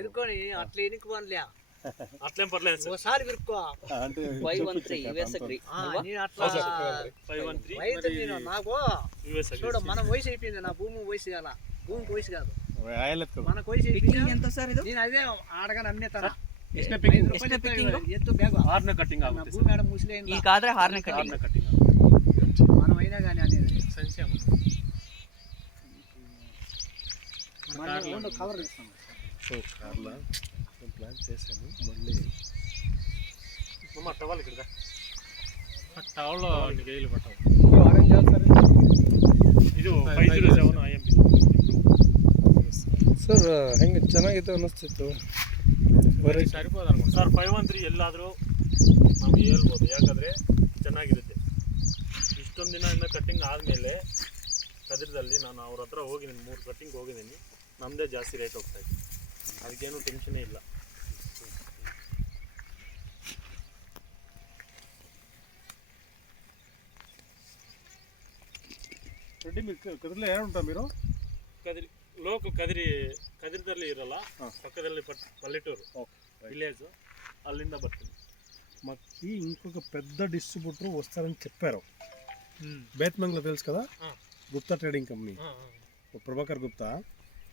ఎరుకొని అట్లా ఎనికి పనిలే అట్లేం పర్లేదు ఒకసారి విరుక్కో 513 యుఎస్ అగ్రి నేను అట్లా 513 నాకు చూడ మన వయసు అయిపోయింది నా భూమి వయసు కాల భూమికి వయసు కాదు మనకు వయసు అయిపోయింది ఎంత సార్ ఇది నేను అదే ఆడగా నమ్మేతాను ಎಷ್ಟು బ్యాగ్ ಹಾರ್ನ ಕಟ್ಟಿಂಗ್ ಆಗುತ್ತೆ ಭೂಮಿ ಆಡ ಮುಸ್ಲಿ ಈಗ ಆದ್ರೆ ಹಾರ್ನೆ ಹಾರ್ನ ಕಟ್ಟಿಂಗ್ మనం అయినా కానీ అనేది ಸಂಶಯ కవర్ చేస్తాం సో కార్లా ప్లాన్ చేశాను మళ్ళీ ನಮ್ಮ ಟವಲ್ ಗಿಡದ ಟವಲ್ ನಿಗೈಲು ಬಟ್ಟವು ಇದು 507 IMB ಸರ್ ಹೆಂಗೆ ಚೆನ್ನಾಗಿದೆ ಅನ್ನಿಸ್ತಿತ್ತು ಸರಿಬೋದು ಅನ್ಕೊಂಡು ಸರ್ 513 ಎಲ್ಲಾದರೂ ನಾವು ಹೇಳ್ಬೋದು ಯಾಕಂದರೆ ಚೆನ್ನಾಗಿರುತ್ತೆ ಇಷ್ಟೊಂದು ದಿನದಿಂದ ಕಟ್ಟಿಂಗ್ ಆದಮೇಲೆ ಕದಿರದಲ್ಲಿ ನಾನು ಅವ್ರ ಹತ್ರ ಹೋಗಿದ್ದೀನಿ 3 ಕಟ್ಟಿಂಗ್ ಹೋಗಿದ್ದೀನಿ ನಮ್ಮದೇ ಜಾಸ್ತಿ ರೇಟ್ ಹೋಗ್ತಾಯಿತ್ತು ಅದಕ್ಕೇನು ಟೆನ್ಷನೇ ಇಲ್ಲ రెడ్డి మీకు కదిరిలో ఏడు ఉంటారు మీరు కదిరి కదిరిದಲ್ಲಿ ఇరಲ್ಲ పక్కದಲ್ಲಿ పల్లెటూరు విలేజ్ అಲ್ಲಿಂದ ಬರ್ತೀನಿ మాకు ఇంకొక పెద్ద డిస్ట్రిబ్యూటర్ వస్తారని చెప్పారు బేత్మంగ్లో తెలుసు కదా గుప్తా ట్రేడింగ్ కంపెనీ ప్రభాకర్ గుప్తా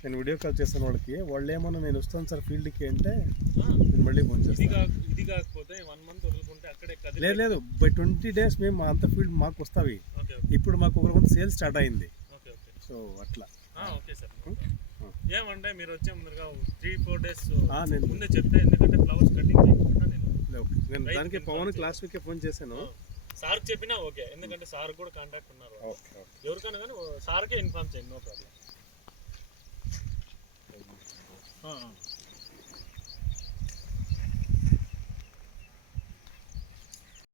నేను వీడియో కాల్ చేస్తాను వాళ్ళు ఏమన్నా నేను వస్తాను సార్ ఫీల్డ్కి అంటే నేను మళ్ళీ ఫోన్ చేస్తాను ఇది కాకపోతే 1 మంత్ వదులుకుంటే అక్కడే లేదు బై 20 days మేము అంత ఫీల్డ్ మాకు వస్తావి ఇప్పుడు మాకు ఒక కొంత సేల్ స్టార్ట్ అయింది సో అట్లా ఓకే సార్ ఏమంటే మీరు వచ్చే ముందుగా 3-4 days ముందే చెప్తే ఎందుకంటే ఫ్లవర్స్ కటింగ్ చేయకుండా నేను దానికి పవన్ లాస్ట్ వీకే ఫోన్ చేశాను సార్కి చెప్పినా ఓకే ఎందుకంటే సార్ కూడా కాంటాక్ట్ ఉన్నారు ఎవరికైనా కానీ సార్కే ఇన్ఫార్మ్ చేయండి నో ప్రాబ్లం